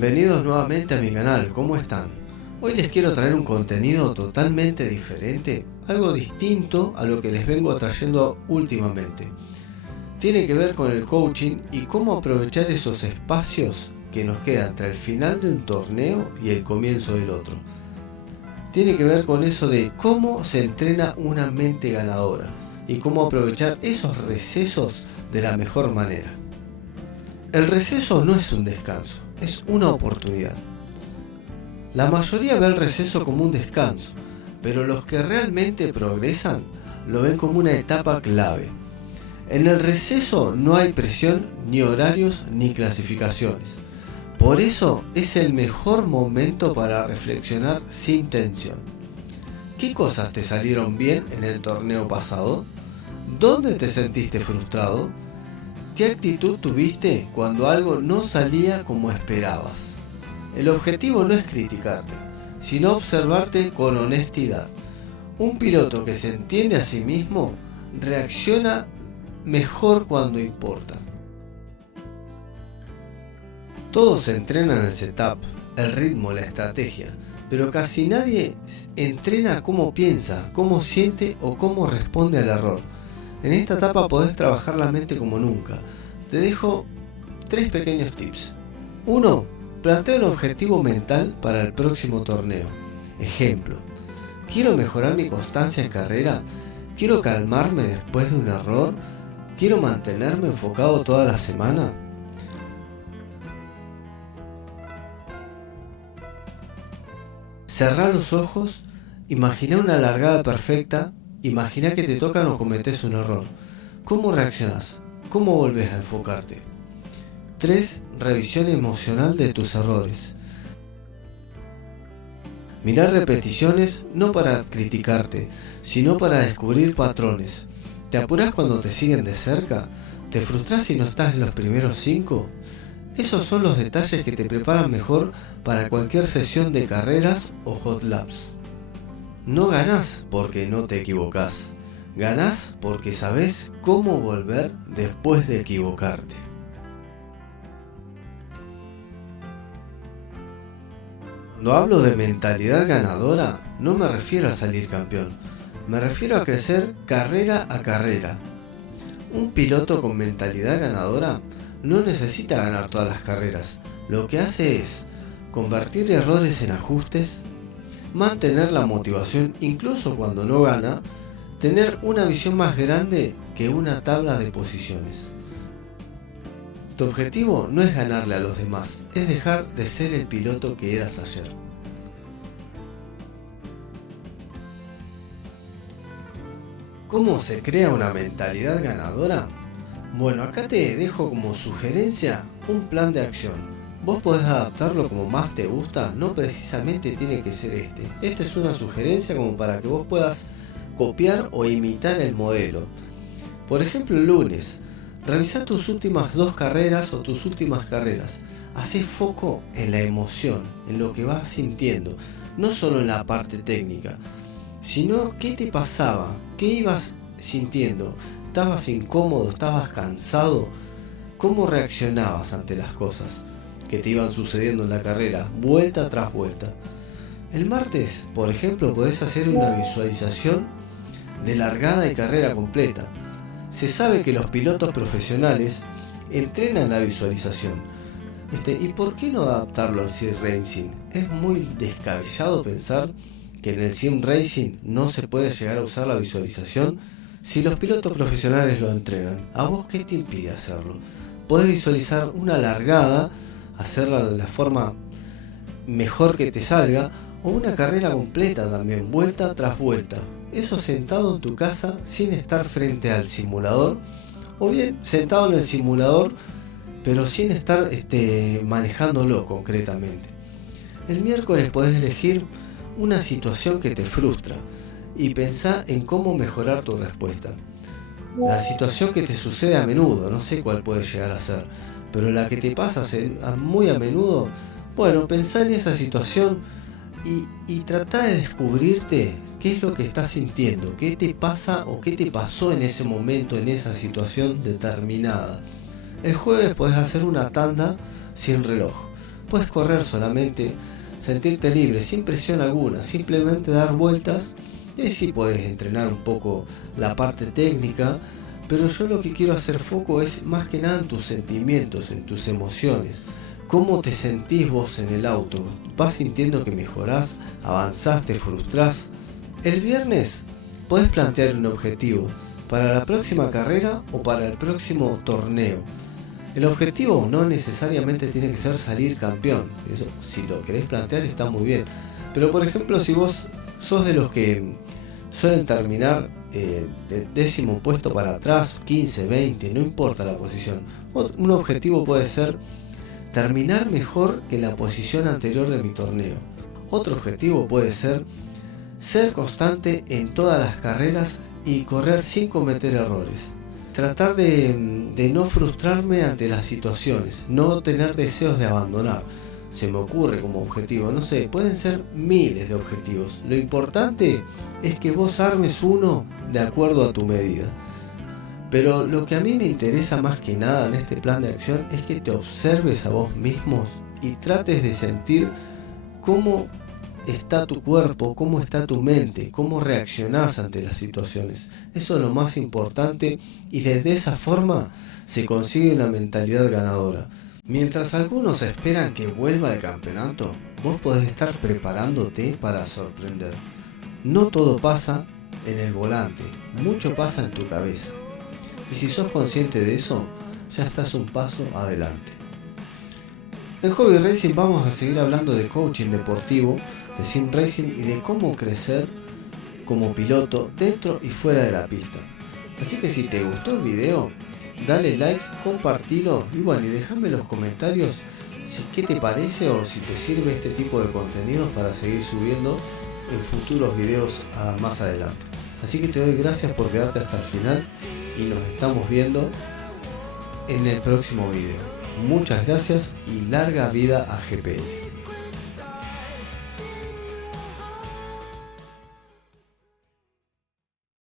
Bienvenidos nuevamente a mi canal, ¿cómo están? Hoy les quiero traer un contenido totalmente diferente, algo distinto a lo que les vengo trayendo últimamente. Tiene que ver con el coaching y cómo aprovechar esos espacios que nos quedan entre el final de un torneo y el comienzo del otro. Tiene que ver con eso de cómo se entrena una mente ganadora y cómo aprovechar esos recesos de la mejor manera. El receso no es un descanso, es una oportunidad. La mayoría ve el receso como un descanso, pero los que realmente progresan lo ven como una etapa clave. En el receso no hay presión, ni horarios, ni clasificaciones. Por eso es el mejor momento para reflexionar sin tensión. ¿Qué cosas te salieron bien en el torneo pasado? ¿Dónde te sentiste frustrado? ¿Qué actitud tuviste cuando algo no salía como esperabas? El objetivo no es criticarte, sino observarte con honestidad. Un piloto que se entiende a sí mismo reacciona mejor cuando importa. Todos se entrenan el setup, el ritmo, la estrategia, pero casi nadie entrena cómo piensa, cómo siente o cómo responde al error. En esta etapa podés trabajar la mente como nunca. Te dejo 3 pequeños tips. 1. Plantea un objetivo mental para el próximo torneo. Ejemplo: ¿quiero mejorar mi constancia en carrera? ¿Quiero calmarme después de un error? ¿Quiero mantenerme enfocado toda la semana? Cerrá los ojos, imagina una largada perfecta, imagina que te tocan o cometés un error. ¿Cómo reaccionás? ¿Cómo volvés a enfocarte? 3. Revisión emocional de tus errores. Mirá repeticiones no para criticarte, sino para descubrir patrones. ¿Te apurás cuando te siguen de cerca? ¿Te frustrás si no estás en los primeros 5? Esos son los detalles que te preparan mejor para cualquier sesión de carreras o hot laps. No ganás porque no te equivocás. Ganás porque sabés cómo volver después de equivocarte. Cuando hablo de mentalidad ganadora, no me refiero a salir campeón. Me refiero a crecer carrera a carrera. Un piloto con mentalidad ganadora no necesita ganar todas las carreras. Lo que hace es convertir errores en ajustes, mantener la motivación incluso cuando no gana, tener una visión más grande que una tabla de posiciones. Tu objetivo no es ganarle a los demás, es dejar de ser el piloto que eras ayer. ¿Cómo se crea una mentalidad ganadora? Bueno, acá te dejo como sugerencia un plan de acción. Vos podés adaptarlo como más te gusta, no precisamente tiene que ser este. Esta es una sugerencia como para que vos puedas copiar o imitar el modelo. Por ejemplo, el lunes, revisá tus últimas 2 carreras o tus últimas carreras. Hacé foco en la emoción, en lo que vas sintiendo, no solo en la parte técnica, sino qué te pasaba, qué ibas sintiendo. ¿Estabas incómodo? ¿Estabas cansado? ¿Cómo reaccionabas ante las cosas que te iban sucediendo en la carrera, vuelta tras vuelta? El martes, por ejemplo, podés hacer una visualización de largada y carrera completa. Se sabe que los pilotos profesionales entrenan la visualización. ¿Y por qué no adaptarlo al sim racing? Es muy descabellado pensar que en el sim racing no se puede llegar a usar la visualización si los pilotos profesionales lo entrenan. ¿A vos qué te impide hacerlo? Podés visualizar una largada, hacerla de la forma mejor que te salga, o una carrera completa también, vuelta tras vuelta. Eso sentado en tu casa sin estar frente al simulador, o bien sentado en el simulador pero sin estar manejándolo concretamente. El miércoles podés elegir una situación que te frustra y pensá en cómo mejorar tu respuesta. La situación que te sucede a menudo, no sé cuál puede llegar a ser, pero la que te pasa muy a menudo, bueno, pensá en esa situación y tratá de descubrirte qué es lo que estás sintiendo, qué te pasa o qué te pasó en ese momento, en esa situación determinada. El jueves podés hacer una tanda sin reloj. Puedes correr solamente, sentirte libre, sin presión alguna, simplemente dar vueltas, y ahí sí puedes entrenar un poco la parte técnica, pero yo lo que quiero hacer foco es más que nada en tus sentimientos, en tus emociones. ¿Cómo te sentís vos en el auto? ¿Vas sintiendo que mejorás, avanzás, te frustrás? El viernes podés plantear un objetivo para la próxima carrera o para el próximo torneo. El objetivo no necesariamente tiene que ser salir campeón. Eso, si lo querés plantear, está muy bien. Pero por ejemplo, si vos sos de los que suelen terminar del 10º puesto para atrás, 15, 20, no importa la posición. Un objetivo puede ser terminar mejor que la posición anterior de mi torneo. Otro objetivo puede ser constante en todas las carreras y correr sin cometer errores. Tratar de no frustrarme ante las situaciones, no tener deseos de abandonar. Se me ocurre como objetivo, no sé, pueden ser miles de objetivos. Lo importante es que vos armes uno de acuerdo a tu medida. Pero lo que a mí me interesa más que nada en este plan de acción es que te observes a vos mismos y trates de sentir cómo está tu cuerpo, cómo está tu mente, cómo reaccionás ante las situaciones. Eso es lo más importante y desde esa forma se consigue una mentalidad ganadora. Mientras algunos esperan que vuelva el campeonato, vos podés estar preparándote para sorprender. No todo pasa en el volante, mucho pasa en tu cabeza. Y si sos consciente de eso, ya estás un paso adelante. En Hobby Racing vamos a seguir hablando de coaching deportivo, de sim racing y de cómo crecer como piloto dentro y fuera de la pista. Así que si te gustó el video, dale like, compartilo y bueno, y déjame en los comentarios qué te parece o si te sirve este tipo de contenido para seguir subiendo en futuros videos más adelante. Así que te doy gracias por quedarte hasta el final y nos estamos viendo en el próximo video. Muchas gracias y larga vida a GPL.